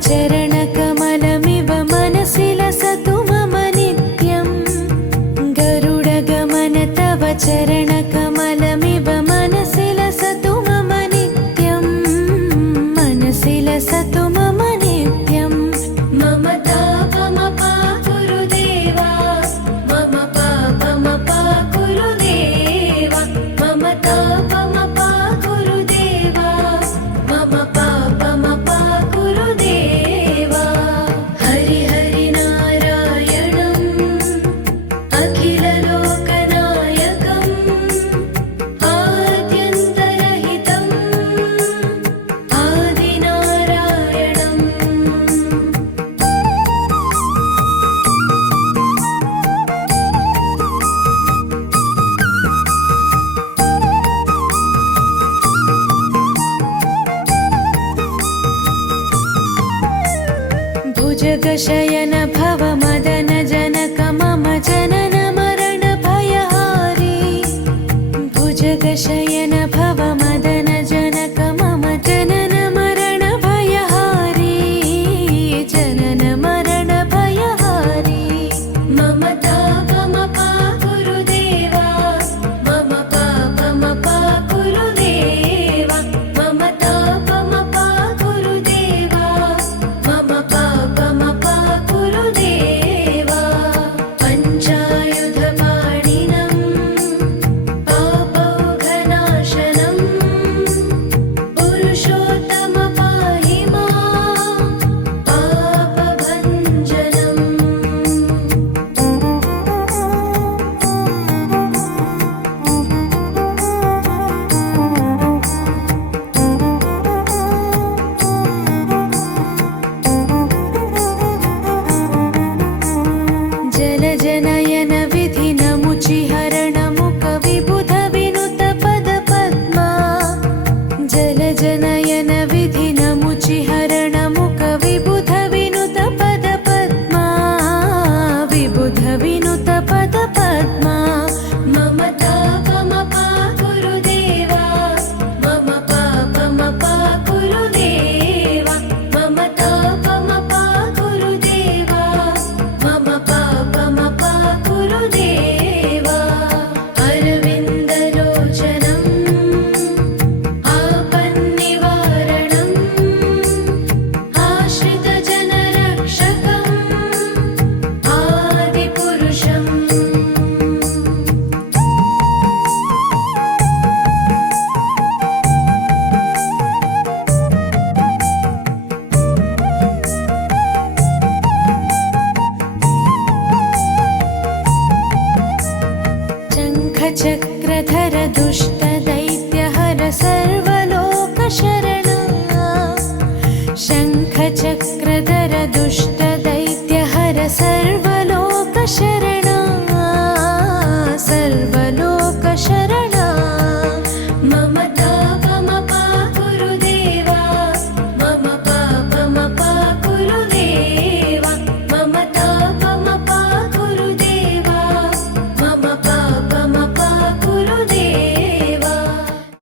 चरणकमलमिव मनसि लसतु मम नित्यं गरुडगमन तव चरणकमलमिव मनसि लसतु मम नित्यं मनसि लसतु मम नित्यं मम तापमपा गुरुदेवा मम पापमपा गुरुदेवा मम तापमपा गुरुदेवा मम पापमपा गुरुदेवा हरि हरि नारायणम् अखिललोकनायकम् आद्यन्तरहितम् आदिनारायणम् भुजगशयन भव मदन जनक मम जनन मरण भयहारी भुजगशयन भव मदन जनक मम जनन मरण भयहारी जनन मरण भयहारी मम तापमपा गुरुदेवा मम पापमपा गुरुदेवा मम तापमपा गुरुदेवा मम पापमपा गुरुदेवा पञ्चायुधपाणिनं पापौघनाशनं पुरुषोत्तम पाहि मां पापभञ्जनम् जलजनयन विधिनमुचिहरण मुख विबुध विनुत पद पद्मा जलजनयन विधिनमुचिहरण मुख विबुध विनुत पद पद्मा विबुध विनुत पद पद्मा मम तापमपा गुरुदेवा मम पापमपा गुरुदेवा मम तापमपा गुरुदेवा मम पापमपा गुरुदेवा अरविन्दलोचनम् आपन्निवारणम् आश्रितजनरक्षकम् आदिपुरुषम् शङ्खचक्रधर दुष्ट